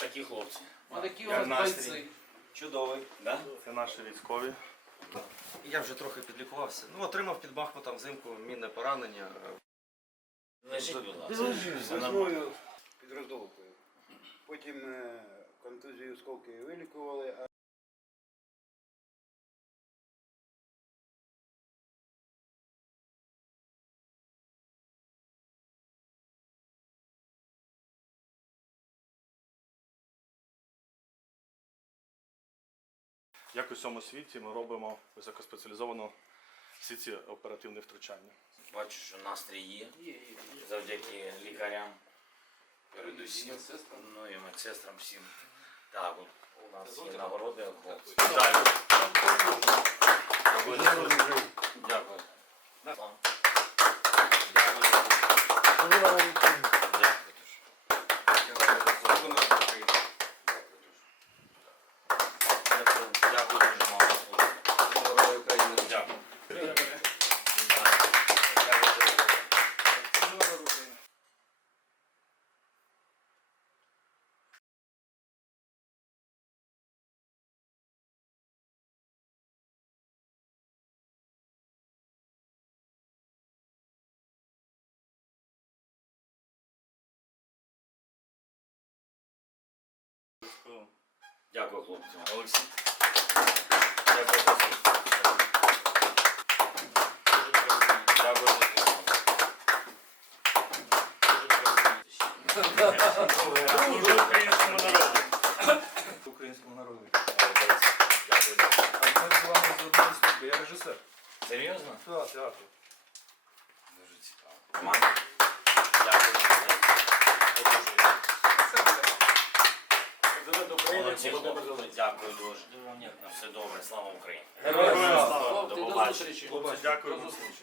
такі хлопці. Отакі у нас бойці. Чудовий, да? Це наші військові. Я вже трохи підлікувався. Ну, отримав під Бахмутом взимку мінне поранення. Лежіть, будь ласка. Все нормально. Під роздолкою. Потім е, контузію сколки вилікували, а Як у всьому світі ми робимо високоспеціалізовано всі ці оперативні втручання. Бачу, що настрій є. Є, є, є. Завдяки лікарям. Передусім. Медсестрам. Ну і медсестрам всім. Так, от у нас є нагороди. Дякую. Дякую. Дякую дуже мало. Дякую. Дякую, хлопці. Олексій. Дякую. Дякую. Служу українському народу. українському народу. Дякую. дякую. А ми з вами з одної служби, я режисер. Серйозно? Так, театру. Дуже цікаво. Команда? Дякую. Молодці, хлопці. Дякую дуже. Все добре, слава Україні. Героям слава. До побачення. дякую. До зустрічі.